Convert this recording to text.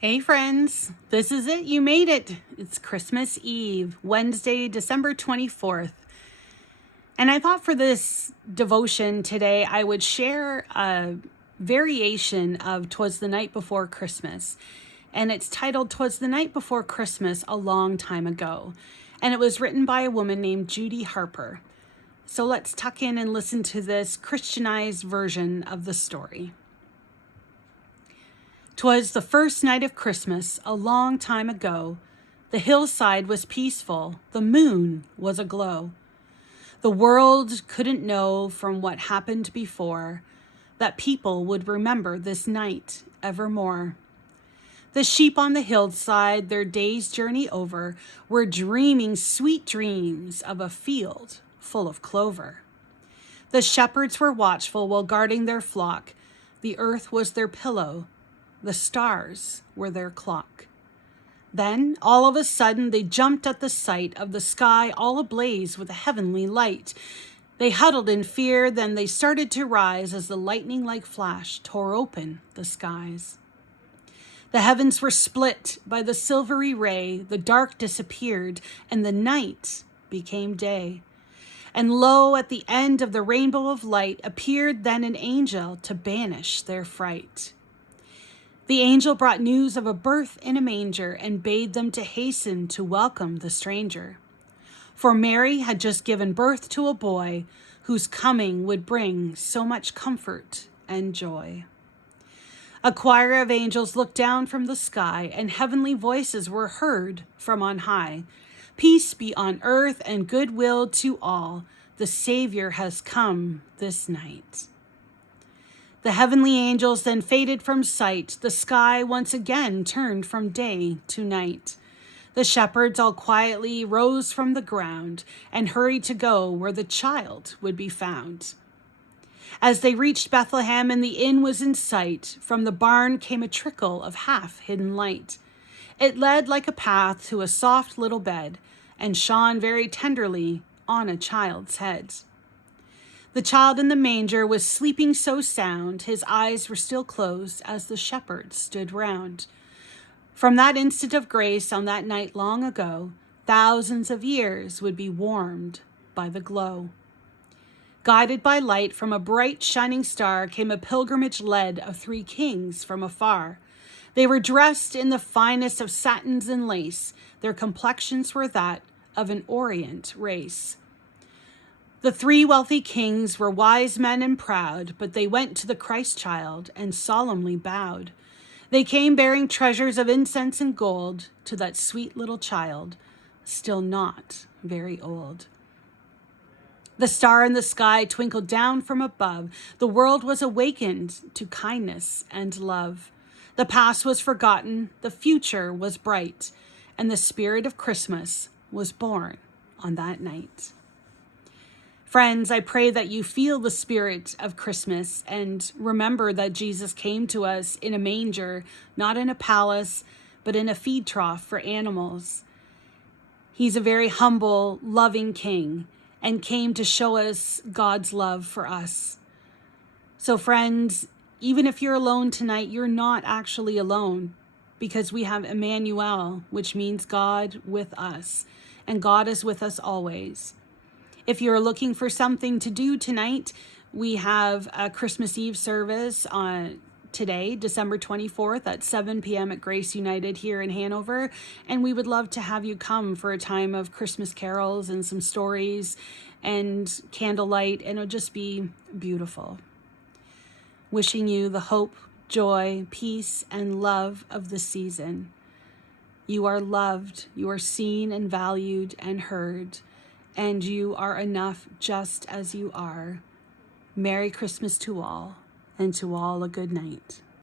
Hey friends, this is it. You made it. It's Christmas Eve, Wednesday, December 24th. And I thought for this devotion today, I would share a variation of 'Twas the Night Before Christmas. And it's titled 'Twas the Night Before Christmas a Long Time Ago. And it was written by a woman named Judy Harper. So let's tuck in and listen to this Christianized version of the story. 'Twas the first night of Christmas, a long time ago. The hillside was peaceful, the moon was aglow. The world couldn't know from what happened before that people would remember this night evermore. The sheep on the hillside, their day's journey over, were dreaming sweet dreams of a field full of clover. The shepherds were watchful while guarding their flock. The earth was their pillow. The stars were their clock. Then, all of a sudden, they jumped at the sight of the sky all ablaze with a heavenly light. They huddled in fear, then they started to rise as the lightning-like flash tore open the skies. The heavens were split by the silvery ray, the dark disappeared, and the night became day. And lo, at the end of the rainbow of light appeared then an angel to banish their fright. The angel brought news of a birth in a manger and bade them to hasten to welcome the stranger. For Mary had just given birth to a boy whose coming would bring so much comfort and joy. A choir of angels looked down from the sky, and heavenly voices were heard from on high. Peace be on earth and goodwill to all. The Savior has come this night. The heavenly angels then faded from sight. The sky once again turned from day to night. The shepherds all quietly rose from the ground and hurried to go where the child would be found. As they reached Bethlehem and the inn was in sight, from the barn came a trickle of half-hidden light. It led like a path to a soft little bed and shone very tenderly on a child's head. The child in the manger was sleeping so sound, his eyes were still closed as the shepherds stood round. From that instant of grace on that night long ago, thousands of years would be warmed by the glow. Guided by light from a bright shining star came a pilgrimage led of three kings from afar. They were dressed in the finest of satins and lace. Their complexions were that of an Orient race. The three wealthy kings were wise men and proud, but they went to the Christ child and solemnly bowed. They came bearing treasures of incense and gold to that sweet little child, still not very old. The star in the sky twinkled down from above. The world was awakened to kindness and love. The past was forgotten, the future was bright, and the spirit of Christmas was born on that night. Friends, I pray that you feel the spirit of Christmas and remember that Jesus came to us in a manger, not in a palace, but in a feed trough for animals. He's a very humble, loving king and came to show us God's love for us. So friends, even if you're alone tonight, you're not actually alone because we have Emmanuel, which means God with us, and God is with us always. If you're looking for something to do tonight, we have a Christmas Eve service on today, December 24th at 7 p.m. at Grace United here in Hanover. And we would love to have you come for a time of Christmas carols and some stories and candlelight, and it'll just be beautiful. Wishing you the hope, joy, peace, and love of the season. You are loved, you are seen and valued and heard. And you are enough just as you are. Merry Christmas to all, and to all a good night.